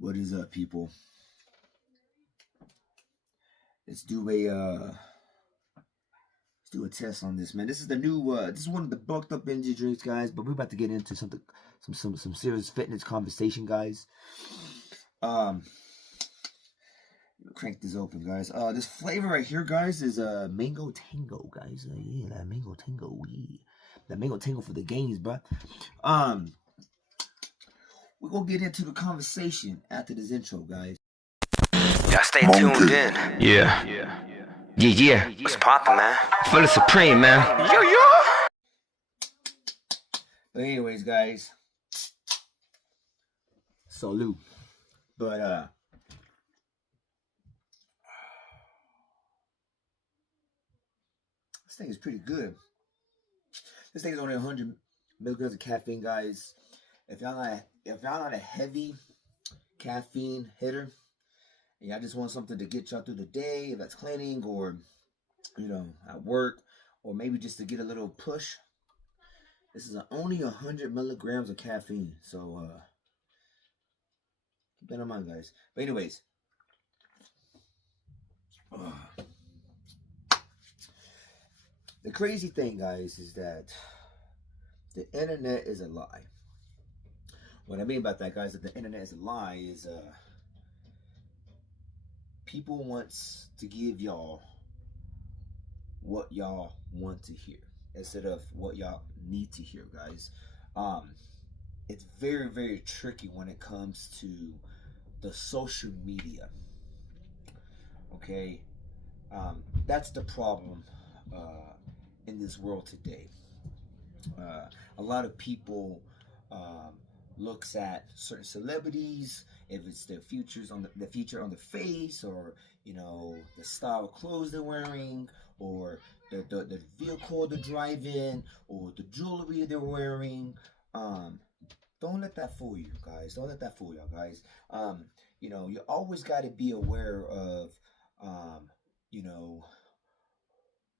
What is up, people? Let's do a test on this, man. This is the new this is one of the bulked up energy drinks, guys, but we're about to get into some serious fitness conversation, guys. Crank this open, guys. This flavor right here, guys, is mango tango, guys. Yeah, that mango tango, that mango tango for the games, bro. We're gonna get into the conversation after this intro, guys. Y'all stay tuned in. Yeah. Yeah. What's poppin', man? Full of Supreme, man. Yo. But anyways, guys, salute. But this thing is pretty good. This thing is only 100 milligrams of caffeine, guys. If y'all not a heavy caffeine hitter, and y'all just want something to get y'all through the day, if that's cleaning or at work, or maybe just to get a little push, this is only 100 milligrams of caffeine. So keep that in mind, guys. But anyways, the crazy thing, guys, is that the internet is a lie. What I mean by that, guys, that the internet is a lie is people wants to give y'all what y'all want to hear instead of what y'all need to hear, guys. It's very, very tricky when it comes to the social media. Okay, that's the problem in this world today. A lot of people looks at certain celebrities, if it's their features on the feature on the face, or the style of clothes they're wearing, or the vehicle they're driving, or the jewelry they're wearing. Don't let that fool you, guys. Don't let that fool y'all, guys. You always got to be aware of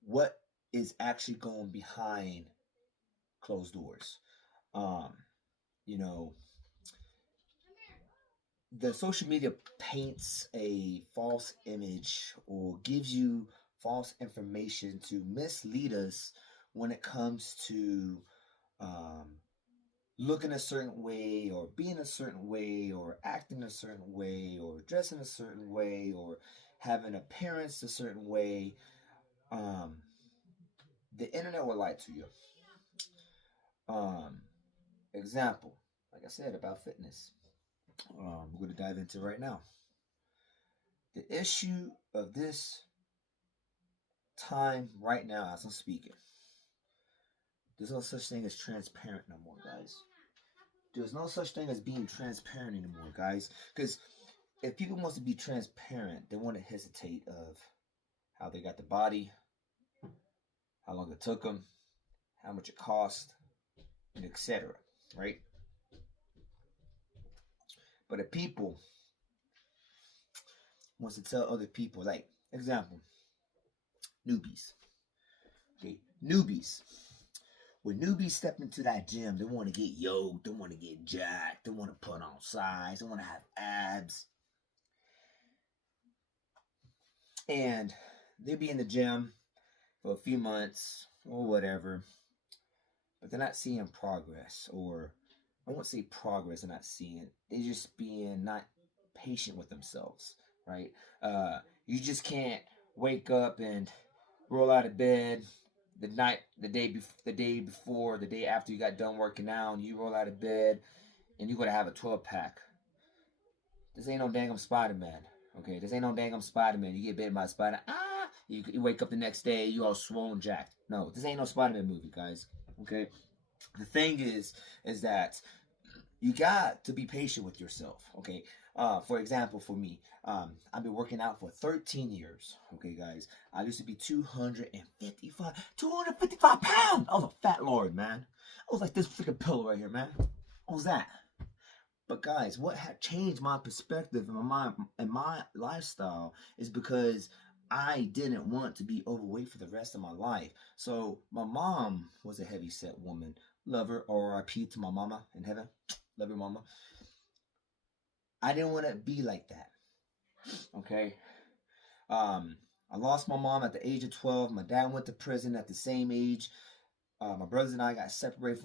what is actually going behind closed doors. The social media paints a false image or gives you false information to mislead us when it comes to looking a certain way, or being a certain way, or acting a certain way, or dressing a certain way, or having appearance a certain way. The internet will lie to you. Example, like I said, about fitness. We're going to dive into right now. The issue of this time right now, as I'm speaking, there's no such thing as transparent no more, guys. There's no such thing as being transparent anymore, guys. Because if people want to be transparent, they want to hesitate of how they got the body, how long it took them, how much it cost, and etc. Right? But if people wants to tell other people, like, example, newbies. Okay, newbies. When newbies step into that gym, they want to get yoked, they want to get jacked, they want to put on size, they want to have abs. And they'll be in the gym for a few months or whatever, but they're not seeing progress, or I won't say progress, they're not seeing. They're just being not patient with themselves, right? You just can't wake up and roll out of bed the day before, the day after you got done working out, and you roll out of bed and you're gonna have a 12-pack. This ain't no dang Spider-Man. Okay, this ain't no dang Spider-Man. You get bitten by a spider. You wake up the next day, you all swollen, jacked. No, this ain't no Spider-Man movie, guys. Okay, the thing is that you got to be patient with yourself. Okay, for example, for me, I've been working out for 13 years. Okay, guys, I used to be 255 pounds. I was a fat lord, man. I was like this freaking pillow right here, man. What was that? But guys, what had changed my perspective and my lifestyle is because I didn't want to be overweight for the rest of my life. So my mom was a heavy set woman. Love her, R.I.P. to my mama in heaven. Love your mama. I didn't want to be like that. Okay. I lost my mom at the age of 12. My dad went to prison at the same age. My brothers and I got separated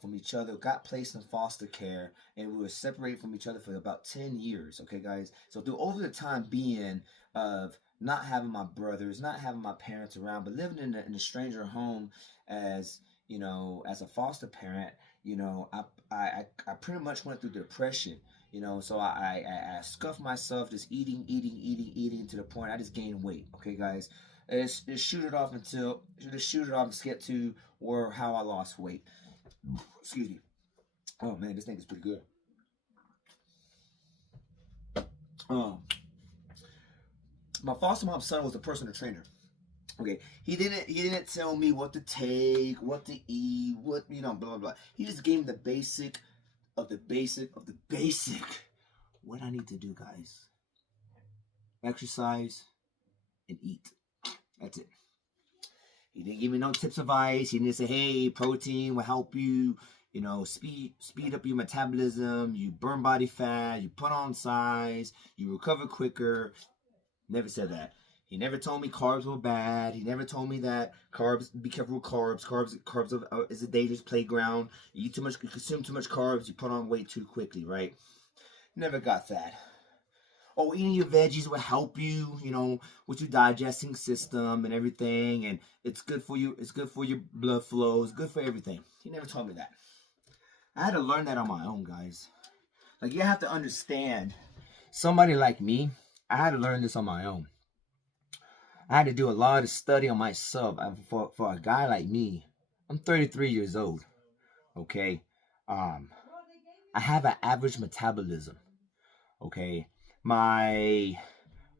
from each other, got placed in foster care, and we were separated from each other for about 10 years. Okay, guys. So through over the time being of not having my brothers, not having my parents around, but living in a stranger home as as a foster parent, I pretty much went through depression. So I scuffed myself just eating to the point I just gained weight. Okay, guys, let's shoot it off and get to how I lost weight. Excuse me. Oh man, this thing is pretty good. My foster mom's son was a personal trainer. Okay, he didn't tell me what to take, what to eat, what blah blah blah. He just gave me the basic of the basic of the basic. What I need to do, guys: exercise and eat. That's it. He didn't give me no tips of advice. He didn't say, "Hey, protein will help you, speed up your metabolism. You burn body fat. You put on size. You recover quicker." Never said that. He never told me carbs were bad. He never told me that be careful with carbs. Carbs is a dangerous playground. You consume too much carbs, you put on weight too quickly, right? Never got that. Oh, eating your veggies will help you, with your digesting system and everything, and it's good for you. It's good for your blood flow. It's good for everything. He never told me that. I had to learn that on my own, guys. Like, you have to understand, somebody like me, I had to learn this on my own. I had to do a lot of study on myself. For a guy like me, I'm 33 years old. Okay, I have an average metabolism. Okay, my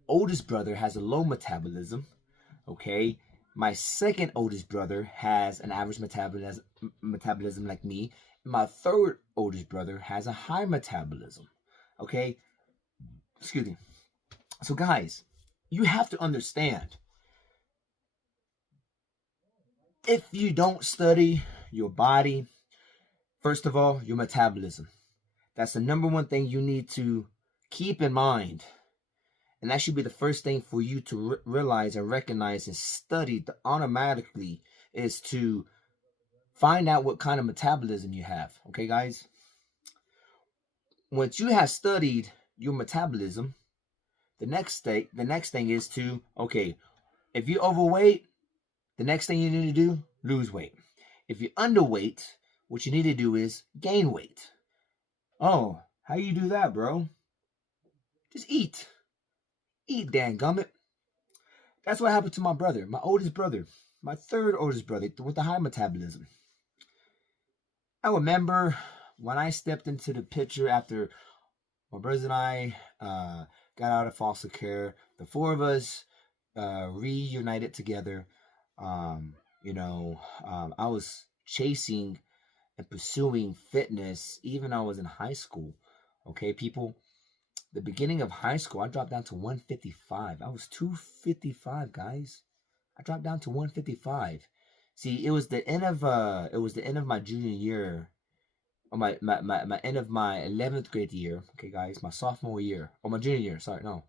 oldest brother has a low metabolism. Okay, my second oldest brother has an average metabolism like me. My third oldest brother has a high metabolism. Okay, excuse me. So guys, you have to understand, if you don't study your body, first of all, your metabolism. That's the number one thing you need to keep in mind. And that should be the first thing for you to realize and recognize and study automatically, is to find out what kind of metabolism you have. Okay, guys? Once you have studied your metabolism, the next thing is to, okay, if you're overweight, the next thing you need to do, lose weight. If you're underweight, what you need to do is gain weight. Oh, how you do that, bro? Just eat. Eat, dangummit. That's what happened to my brother, my oldest brother, my third oldest brother with the high metabolism. I remember when I stepped into the picture after my brothers and I got out of foster care, the four of us reunited together. I was chasing and pursuing fitness even when I was in high school. Okay, people, the beginning of high school, I dropped down to 155. I was 255, guys. I dropped down to 155. See, it was the end of my junior year, or my end of my 11th grade year. Okay, guys, my sophomore year, or my junior year. Sorry, no.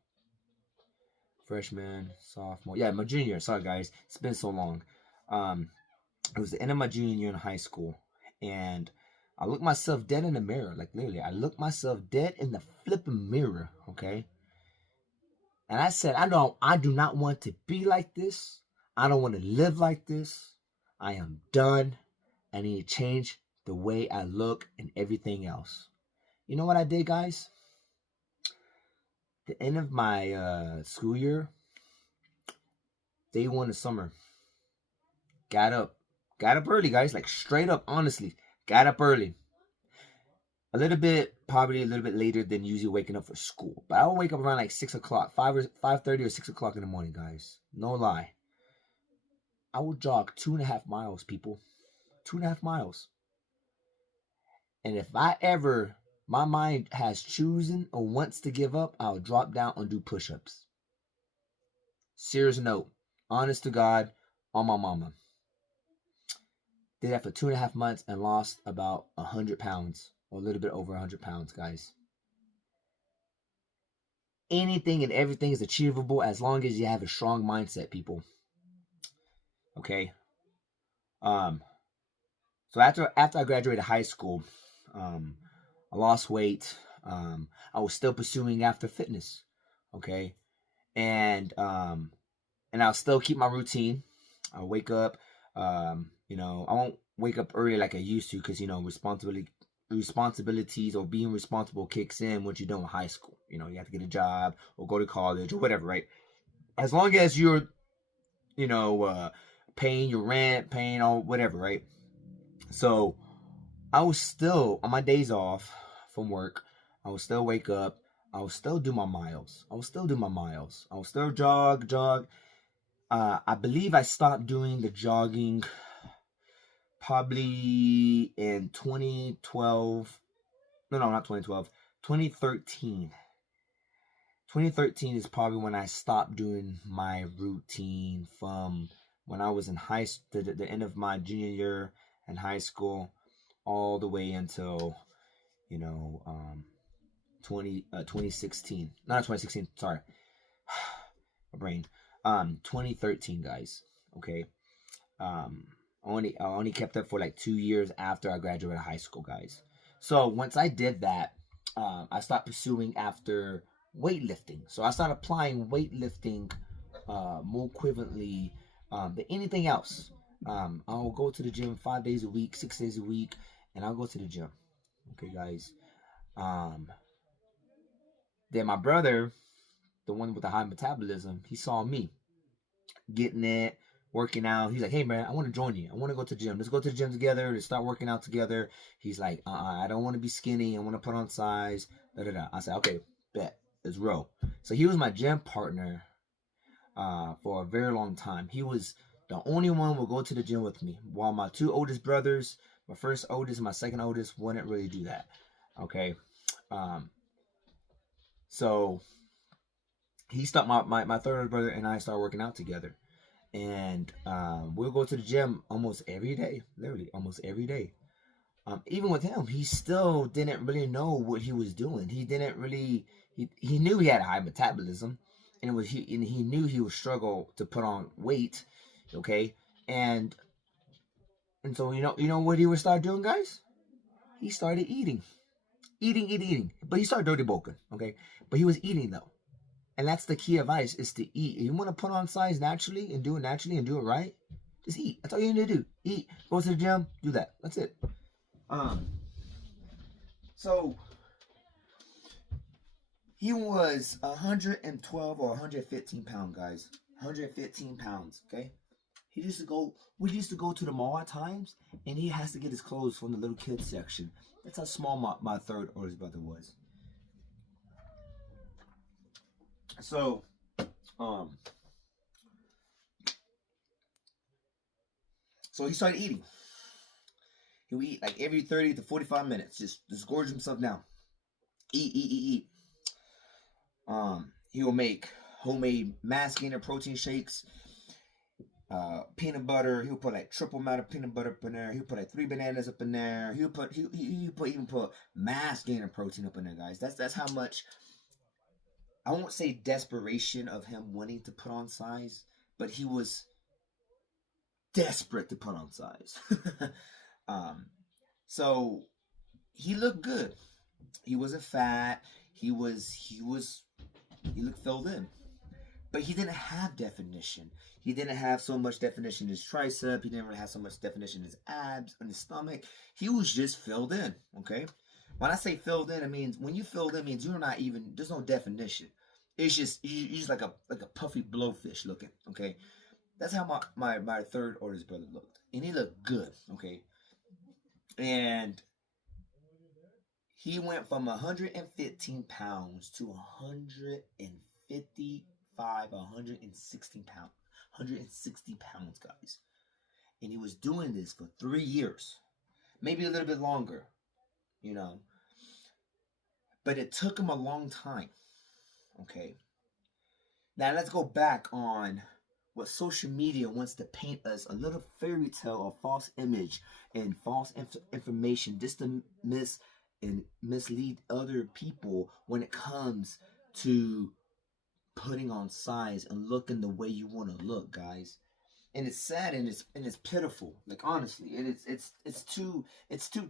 Freshman, sophomore. Yeah, my junior year. Sorry, guys. It's been so long. It was the end of my junior year in high school, and I looked myself dead in the mirror. Like, literally, I looked myself dead in the flipping mirror, okay? And I said, I do not want to be like this. I don't want to live like this. I am done. I need to change the way I look and everything else. You know what I did, guys? The end of my school year, day one of summer, got up early, guys, like straight up, honestly, got up early. Probably a little bit later than usually waking up for school. But I would wake up around like 6 o'clock, 5:30 or 6 o'clock in the morning, guys. No lie. I would jog 2.5 miles, people. 2.5 miles. And if my mind has chosen or wants to give up, I'll drop down and do push-ups. Serious note. Honest to God, on my mama. Did that for 2.5 months and lost about 100 pounds. Or a little bit over 100 pounds, guys. anything and everything is achievable as long as you have a strong mindset, people. Okay. So after I graduated high school, I lost weight. I was still pursuing after fitness. Okay. And I'll still keep my routine. I'll wake up. I won't wake up early like I used to because responsibilities or being responsible kicks in once you're done with high school. You have to get a job or go to college or whatever, right? As long as you're, paying your rent, paying all whatever, right? So I was still on my days off from work. I would still wake up. I would still do my miles. I would still jog. I believe I stopped doing the jogging probably in 2012. No, not 2012. 2013. 2013 is probably when I stopped doing my routine from when I was in the end of my junior year in high school, all the way until 2016. Not 2016. Sorry, my brain. 2013, guys. Okay. I only kept up for like 2 years after I graduated high school, guys. So once I did that, I stopped pursuing after weightlifting. So I started applying weightlifting more equivalently than anything else. I'll go to the gym 5 days a week, 6 days a week, and I'll go to the gym. Okay, guys. Then my brother, the one with the high metabolism, he saw me getting it, working out. He's like, hey man, I want to join you. I want to go to the gym. Let's go to the gym together. Let's start working out together. He's like, I don't want to be skinny. I want to put on size. I said, okay, bet. Let's roll. So he was my gym partner for a very long time. He was the only one who would go to the gym with me. While my two oldest brothers, my first oldest and my second oldest, wouldn't really do that. Okay. So he stopped my third brother and I started working out together. And we'll go to the gym almost every day. Literally, almost every day. Even with him, he still didn't really know what he was doing. He didn't really... He knew he had a high metabolism. And he knew he would struggle to put on weight. Okay? And so, you know what he would start doing, guys? He started eating. Eating. But he started dirty bulking. Okay? But he was eating, though. And that's the key advice, is to eat. If you want to put on size naturally and do it right, just eat. That's all you need to do. Eat. Go to the gym. Do that. That's it. So he was 112 or 115 pound, guys. 115 pounds, okay? We used to go to the mall at times, and he has to get his clothes from the little kids section. That's how small my third oldest brother was. So, so he started eating. He would eat like every 30 to 45 minutes. Just gorge himself down. Eat. He will make homemade mass gainer protein shakes. Peanut butter. He'll put like triple amount of peanut butter up in there. He'll put like 3 bananas up in there. He'll even put mass gainer protein up in there, guys. That's how much. I won't say desperation of him wanting to put on size, but he was desperate to put on size. So he looked good. He wasn't fat. He looked filled in. But he didn't have definition. He didn't have so much definition in his tricep. He didn't really have so much definition in his abs, in his stomach. He was just filled in, okay? When I say filled in, it means, when you filled in, it means you're not even, there's no definition. It's just, you're just like a puffy blowfish looking, okay? That's how my third oldest brother looked. And he looked good, okay? And he went from 115 pounds to 155, 160 pounds. 160 pounds, guys. And he was doing this for 3 years. Maybe a little bit longer, you know. But it took him a long time. Okay. Now let's go back on what social media wants to paint us, a little fairy tale or false image and false information just to mislead other people when it comes to putting on size and looking the way you want to look, guys. And it's sad and it's pitiful. Like honestly, it's too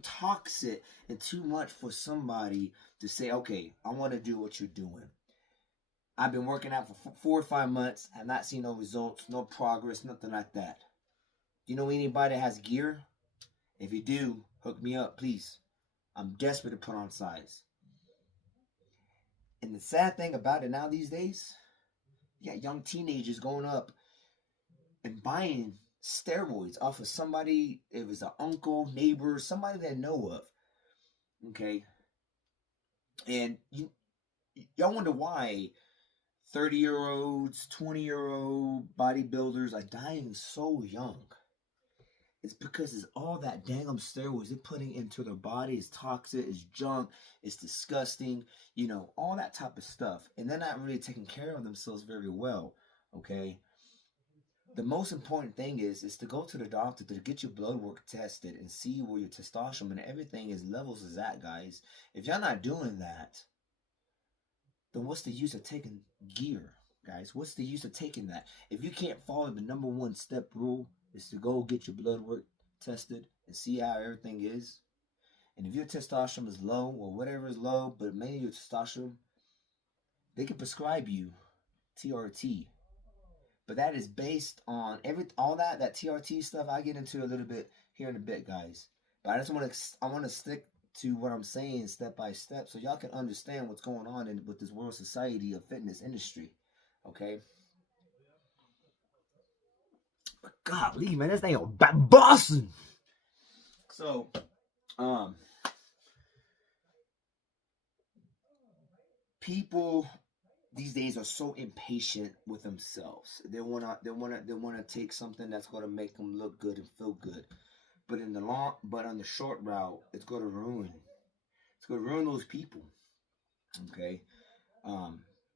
toxic and too much for somebody to say, okay, I want to do what you're doing. I've been working out for 4 or 5 months, have not seen no results, no progress, nothing like that. Do you know anybody that has gear? If you do, hook me up, please. I'm desperate to put on size. And the sad thing about it now these days, you got young teenagers going up and buying steroids off of somebody, it was an uncle, neighbor, somebody they know of. Okay? And y'all wonder why 30-year-olds, 20-year-old bodybuilders are dying so young. It's because it's all that dang steroids they're putting into their body. It's toxic, it's junk, it's disgusting, you know, all that type of stuff. And they're not really taking care of themselves very well, okay? The most important thing is to go to the doctor to get your blood work tested and see where your testosterone and everything is levels is at, guys. If y'all not doing that, then what's the use of taking gear, guys? What's the use of taking that? If you can't follow the number one step rule is to go get your blood work tested and see how everything is. And if your testosterone is low or whatever is low, but mainly your testosterone, they can prescribe you TRT. But that is based on all that TRT stuff. I get into a little bit here in a bit, guys. But I want to stick to what I'm saying step by step, so y'all can understand what's going on with this world society of fitness industry. Okay. But golly, man, this thing is Boston. So, people these days are so impatient with themselves. They wanna take something that's gonna make them look good and feel good, but on the short route, it's gonna ruin those people. Okay,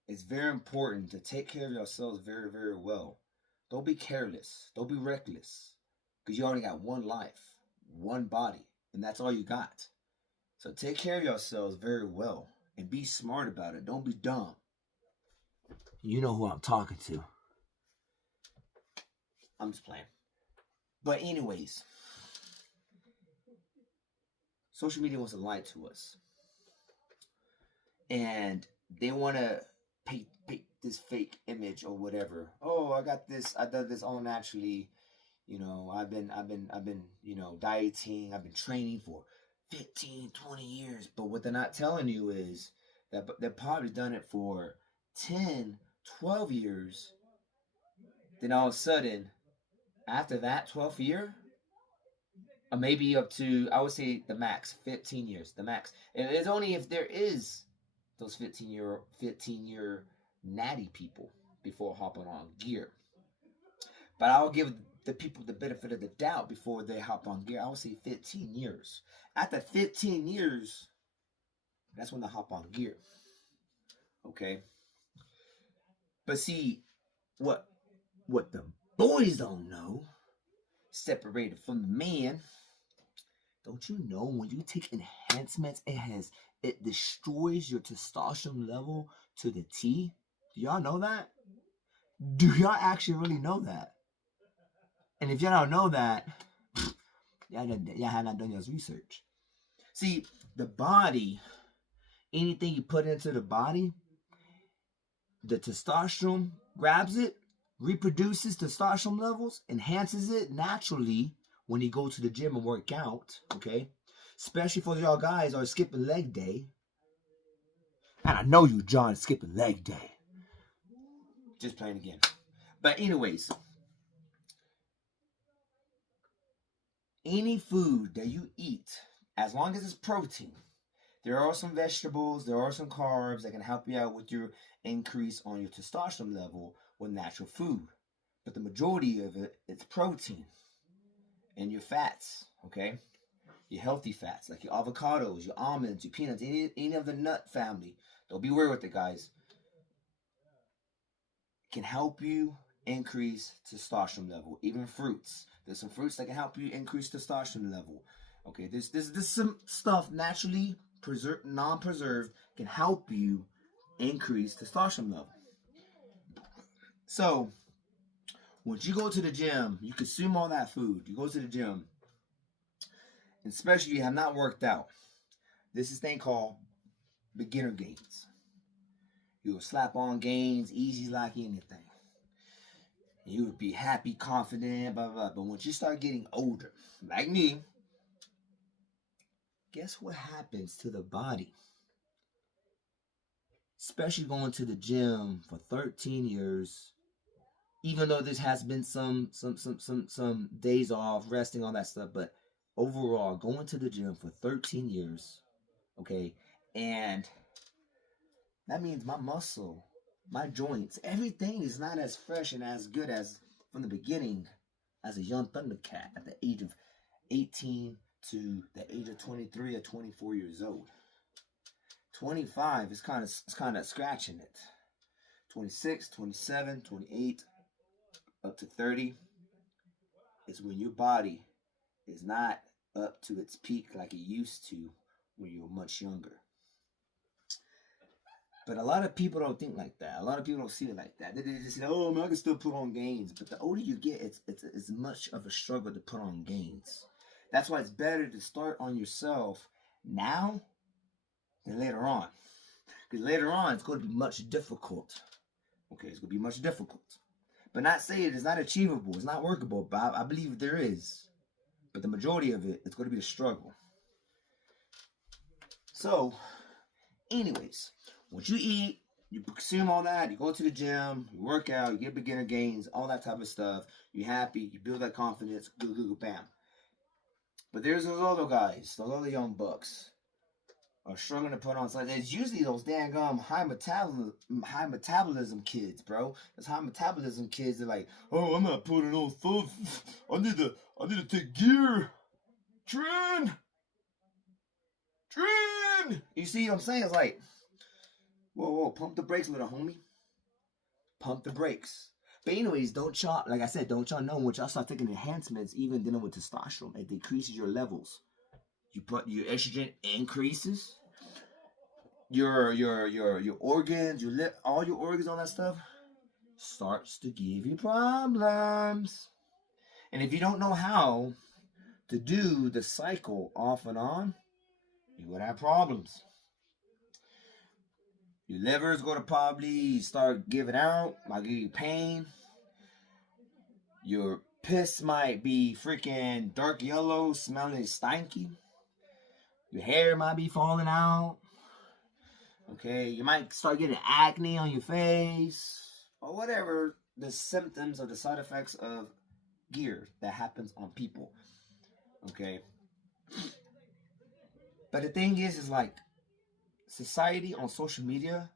it's very important to take care of yourselves very, very well. Don't be careless. Don't be reckless, because you already got one life, one body, and that's all you got. So take care of yourselves very well and be smart about it. Don't be dumb. You know who I'm talking to. I'm just playing. But anyways, social media wants to lie to us. And they want to paint this fake image or whatever. Oh, I done this all naturally. You know, I've been, you know, dieting. I've been training for 15, 20 years. But what they're not telling you is that they've probably done it for 10, 12 years. Then all of a sudden, after that 12th year, or maybe up to, I would say the max, 15 years, the max. And it's only if there is those 15-year natty people before hopping on gear. But I'll give the people the benefit of the doubt before they hop on gear. I would say 15 years. After 15 years, that's when they hop on gear. Okay? But see, what the boys don't know, separated from the man, don't you know when you take enhancements, it destroys your testosterone level to the T? Do y'all know that? Do y'all actually really know that? And if y'all don't know that, y'all have not done your research. See, the body, anything you put into the body, the testosterone grabs it, reproduces testosterone levels, enhances it naturally when you go to the gym and work out, okay? Especially for y'all guys are skipping leg day. And I know you, John, skipping leg day. Just playing again. But anyways, any food that you eat, as long as it's protein, there are some vegetables, there are some carbs that can help you out with your increase on your testosterone level with natural food. But the majority of it, it's protein and your fats, okay? Your healthy fats, like your avocados, your almonds, your peanuts, any of the nut family. Don't be weird with it, guys. Can help you increase testosterone level. Even fruits. There's some fruits that can help you increase testosterone level. Okay, there's some stuff naturally non-preserved can help you increase testosterone level. So, once you go to the gym, you consume all that food. You go to the gym, and especially if you have not worked out. This is a thing called beginner gains. You'll slap on gains, easy like anything. You would be happy, confident, blah, blah, blah. But once you start getting older, like me, guess what happens to the body? Especially going to the gym for 13 years, even though this has been some days off, resting, all that stuff, but overall, going to the gym for 13 years, okay, and that means my muscle, my joints, everything is not as fresh and as good as from the beginning as a young Thundercat at the age of 18 to the age of 23 or 24 years old. 25 is kind of scratching it. 26, 27, 28, up to 30 is when your body is not up to its peak like it used to when you were much younger. But a lot of people don't think like that. A lot of people don't see it like that. They just say, oh, man, I can still put on gains. But the older you get, it's much of a struggle to put on gains. That's why it's better to start on yourself now than later on. Because later on, it's going to be much difficult. Okay, it's going to be much difficult. But not saying it's not achievable. It's not workable. But I believe there is. But the majority of it, it's going to be the struggle. So, anyways, once you eat, you consume all that, you go to the gym, you work out, you get beginner gains, all that type of stuff. You're happy, you build that confidence, good, bam. But there's those other guys, those other young bucks are struggling to put on size. It's usually those dang high metabolism kids, bro. Those high metabolism kids are like, oh, I'm not putting on stuff. I need to take gear. Train. You see what I'm saying? It's like, whoa, pump the brakes, little homie. Pump the brakes. But anyways, don't y'all, like I said, don't y'all know when y'all start taking enhancements, even dealing with testosterone, it decreases your levels. You put your estrogen increases, your organs, all your organs, all that stuff starts to give you problems. And if you don't know how to do the cycle off and on, you would have problems. Your liver is going to probably start giving out, might give you pain. Your piss might be freaking dark yellow, smelling stinky. Your hair might be falling out. Okay, you might start getting acne on your face. Or whatever the symptoms or the side effects of gear that happens on people. Okay. But the thing is like, society on social media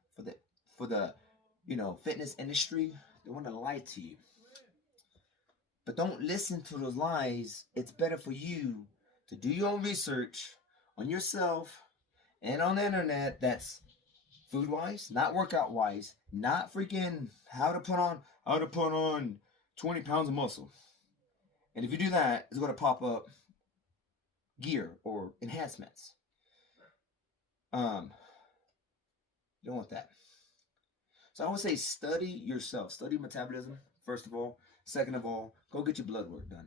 for the fitness industry, they want to lie to you. But don't listen to those lies. It's better for you to do your own research on yourself and on the internet. That's food wise, not workout wise, not freaking how to put on 20 pounds of muscle. And if you do that, it's going to pop up gear or enhancements. You don't want that. So I would say study yourself. Study metabolism, first of all. Second of all, go get your blood work done.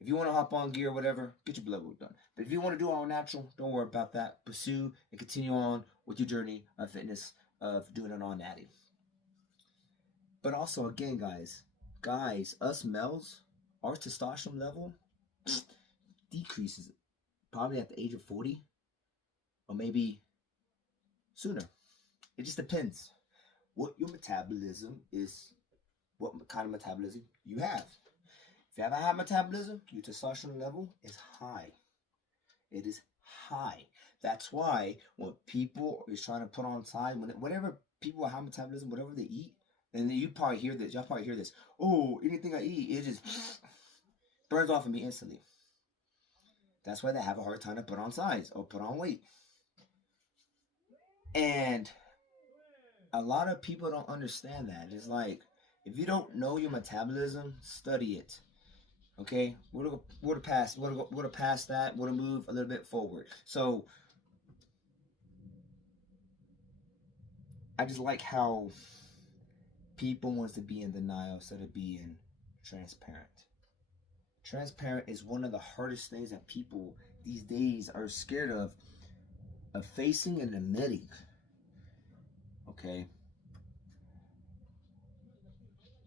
If you want to hop on gear or whatever, get your blood work done. But if you want to do it all natural, don't worry about that. Pursue and continue on with your journey of fitness, of doing it all natty. But also, again, guys, us males, our testosterone level decreases probably at the age of 40 or maybe sooner. It just depends what your metabolism is, what kind of metabolism you have. If you have a high metabolism, your testosterone level is high. It is high. That's why when people is trying to put on size, whatever people with high metabolism, whatever they eat, and y'all probably hear this. Oh, anything I eat, it just burns off of me instantly. That's why they have a hard time to put on size or put on weight. And a lot of people don't understand that. It's like, if you don't know your metabolism, study it. Okay, we're to pass that. We're to move a little bit forward. So I just like how People wants to be in denial instead of being transparent. Transparent is one of the hardest things that people these days are scared of facing and admitting. Okay.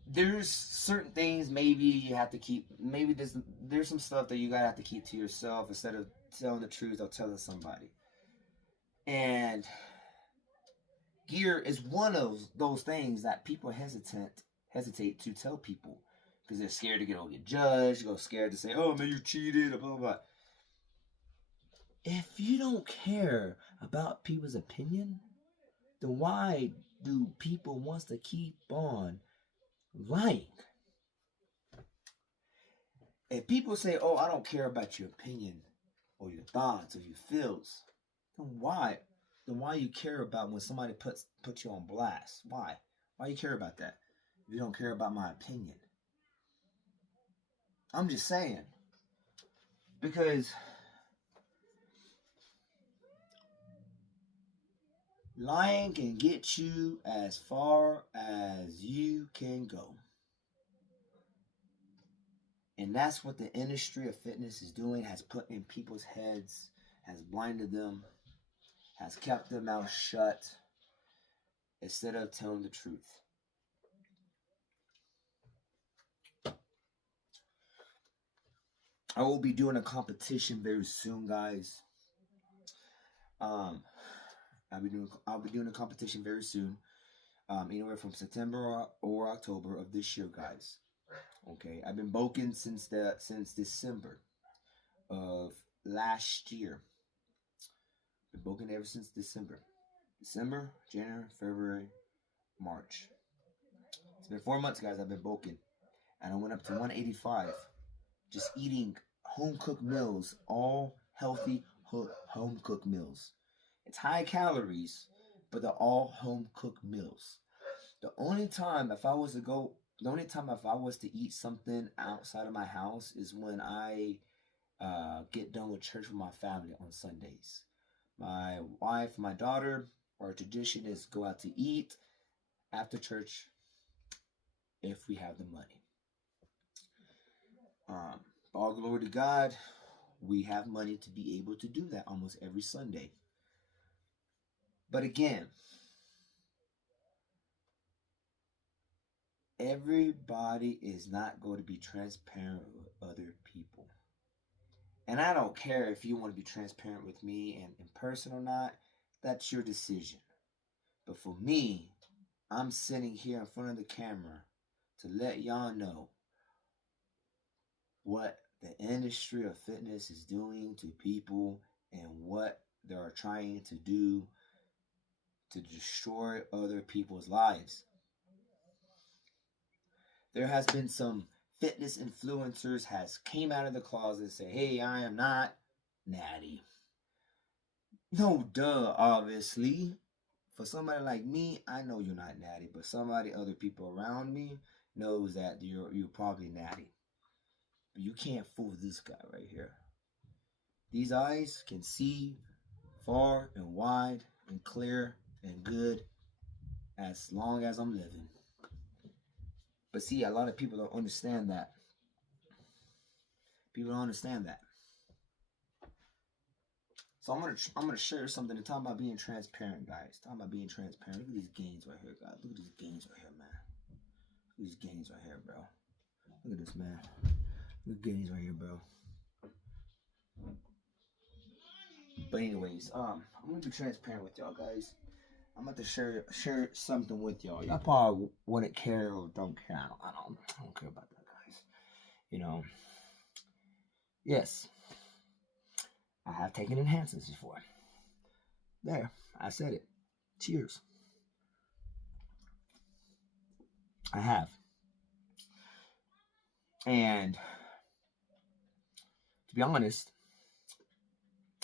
There's certain things maybe you have to keep. Maybe there's some stuff that you gotta have to keep to yourself instead of telling the truth or telling somebody. And gear is one of those things that people hesitate to tell people because they're scared to get judged, go scared to say, "Oh man, you cheated," or blah blah blah. If you don't care about people's opinion, then why do people want to keep on lying? If people say, "Oh, I don't care about your opinion or your thoughts or your feels," then why? Then why you care about when somebody puts you on blast? Why? Why you care about that? If you don't care about my opinion. I'm just saying. Because lying can get you as far as you can go. And that's what the industry of fitness is doing, has put in people's heads, has blinded them, has kept their mouth shut instead of telling the truth. I will be doing a competition very soon, guys. I'll be doing a competition very soon. Anywhere from September or October of this year, guys. Okay, I've been bulking since December of last year. Been bulking ever since December, January, February, March. It's been 4 months, guys. I've been bulking, and I went up to 185, just eating home cooked meals, all healthy home cooked meals. It's high calories, but they're all home cooked meals. The only time if I was to eat something outside of my house is when I get done with church with my family on Sundays. My wife, my daughter, our tradition is go out to eat after church if we have the money. All glory to God, we have money to be able to do that almost every Sunday. But again, everybody is not going to be transparent with other people. And I don't care if you want to be transparent with me and in person or not. That's your decision. But for me, I'm sitting here in front of the camera to let y'all know what the industry of fitness is doing to people and what they're trying to do to destroy other people's lives. There has been some fitness influencers has came out of the closet and say, "Hey, I am not natty." No, duh, obviously. For somebody like me, I know you're not natty, but other people around me knows that you're probably natty. But you can't fool this guy right here. These eyes can see far and wide and clear and good as long as I'm living. But see, a lot of people don't understand that. People don't understand that. So I'm gonna share something to talk about being transparent, guys. Talking about being transparent. Look at these gains right here, guys. Look at these gains right here, man. Look at these gains right here, bro. Look at this, man. Look at gains right here, bro. But anyways, I'm gonna be transparent with y'all, guys. I'm about to share something with y'all. Y'all probably wouldn't care or don't care. I don't care about that, guys. You know. Yes. I have taken enhancements before. There, I said it. Cheers. I have. And to be honest,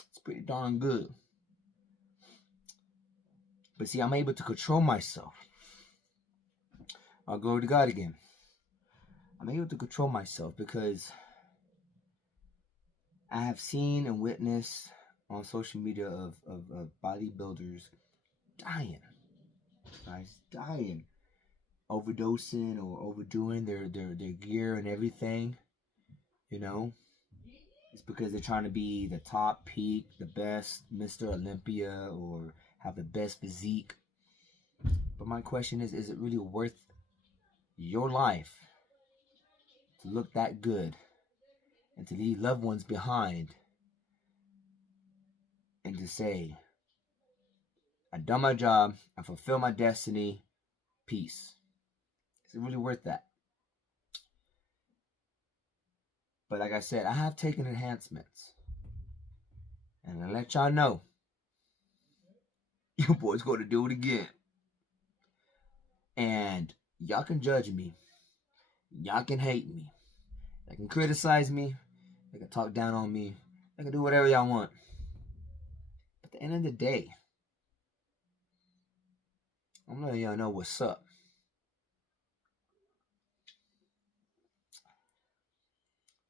it's pretty darn good. But see, I'm able to control myself. I'll go to God again. I'm able to control myself because I have seen and witnessed on social media of bodybuilders dying. Guys, dying. overdosing or overdoing their gear and everything, you know, it's because they're trying to be the top peak, the best Mr. Olympia, or have the best physique. But my question is it really worth your life to look that good and to leave loved ones behind and to say, I done my job, I fulfilled my destiny, peace? Is it really worth that? But like I said, I have taken enhancements. And I let y'all know, your boy's going to do it again. And y'all can judge me. Y'all can hate me. They can criticize me. They can talk down on me. They can do whatever y'all want. But at the end of the day, I'm letting y'all know what's up.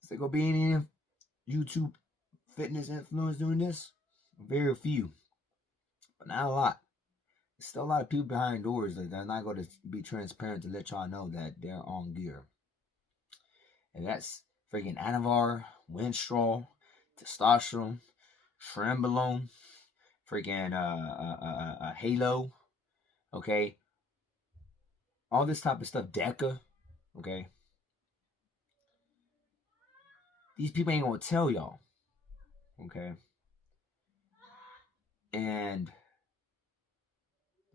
Is there going to be any YouTube fitness influencers doing this? Very few. But not a lot. There's still a lot of people behind doors that are not going to be transparent to let y'all know that they're on gear. And that's freaking Anavar, Winstrol, Testosterone, Trenbolone, freaking Halo, okay? All this type of stuff, Deca, okay? These people ain't gonna tell y'all, okay? And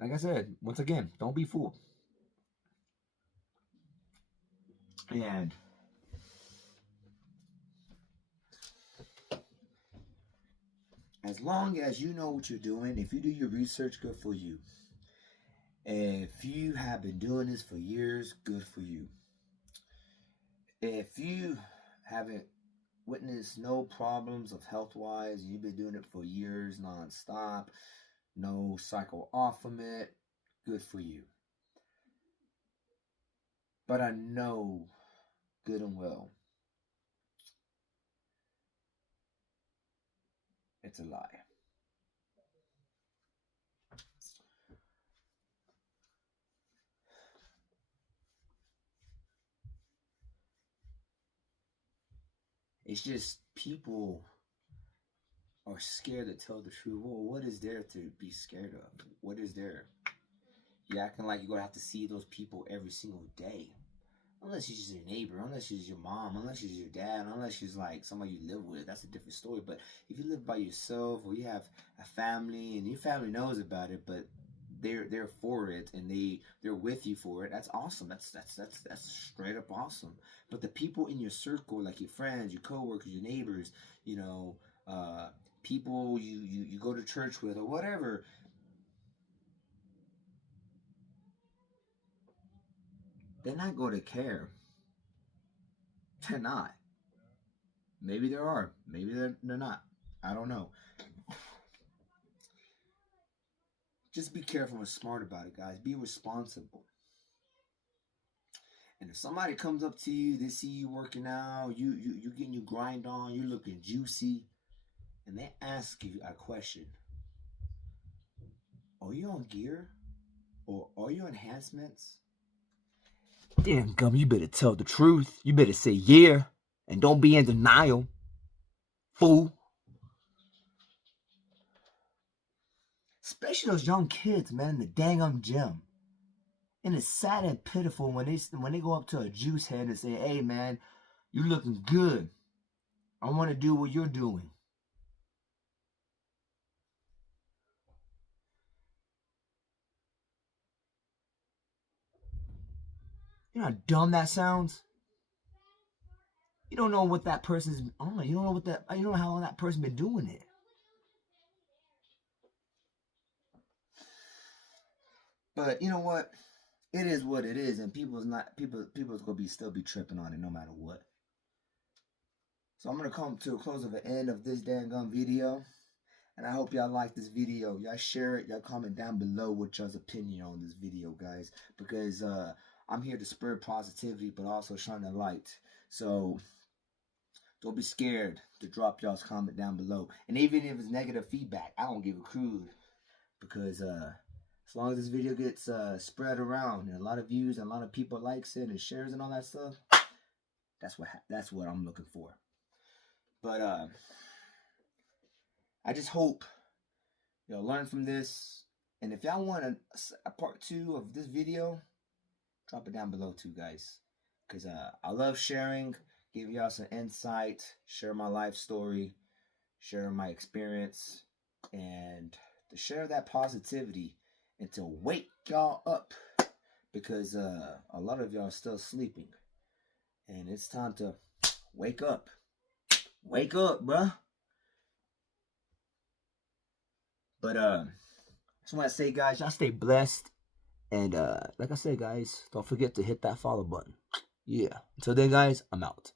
like I said, once again, don't be fooled. And as long as you know what you're doing, if you do your research, good for you. If you have been doing this for years, good for you. If you haven't witnessed no problems of health-wise, you've been doing it for years non-stop, no cycle off from it, good for you. But I know good and well it's a lie. It's just people are scared to tell the truth. Well, what is there to be scared of? What is there? You're acting like you're going to have to see those people every single day. Unless she's just your neighbor, unless she's your mom, unless she's your dad, unless she's like somebody you live with. That's a different story. But if you live by yourself or you have a family and your family knows about it, but they're for it and they're with you for it, that's awesome. That's straight up awesome. But the people in your circle, like your friends, your coworkers, your neighbors, you know, people you go to church with or whatever, they're not going to care. They're not. Maybe there are. Maybe they're not. I don't know. Just be careful and smart about it, guys. Be responsible. And if somebody comes up to you, they see you working out, you getting your grind on, you're looking juicy, and they ask you a question. Are you on gear? Or are you enhancements? Damn, Gum, you better tell the truth. You better say yeah. And don't be in denial. Fool. Especially those young kids, man, in the dang gym. And it's sad and pitiful when they go up to a juice head and say, hey, man, you're looking good. I want to do what you're doing. You know how dumb that sounds? You don't know what that person's on. You don't know how long that person been doing it. But you know what? It is what it is, and people's gonna still be tripping on it no matter what. So I'm gonna come to a close of the end of this dang video. And I hope y'all like this video. Y'all share it. Y'all comment down below what y'all's opinion on this video, guys. Because I'm here to spread positivity, but also shine a light. So don't be scared to drop y'all's comment down below. And even if it's negative feedback, I don't give a crew. Because as long as this video gets spread around and a lot of views and a lot of people likes it and shares and all that stuff, that's what I'm looking for. But I just hope y'all learn from this. And if y'all want a part 2 of this video, drop it down below too, guys. Because I love sharing, give y'all some insight, share my life story, share my experience, and to share that positivity and to wake y'all up. Because a lot of y'all are still sleeping. And it's time to wake up. Wake up, bruh. But I just want to say, guys, y'all stay blessed. And like I said, guys, don't forget to hit that follow button. Yeah. Until then, guys, I'm out.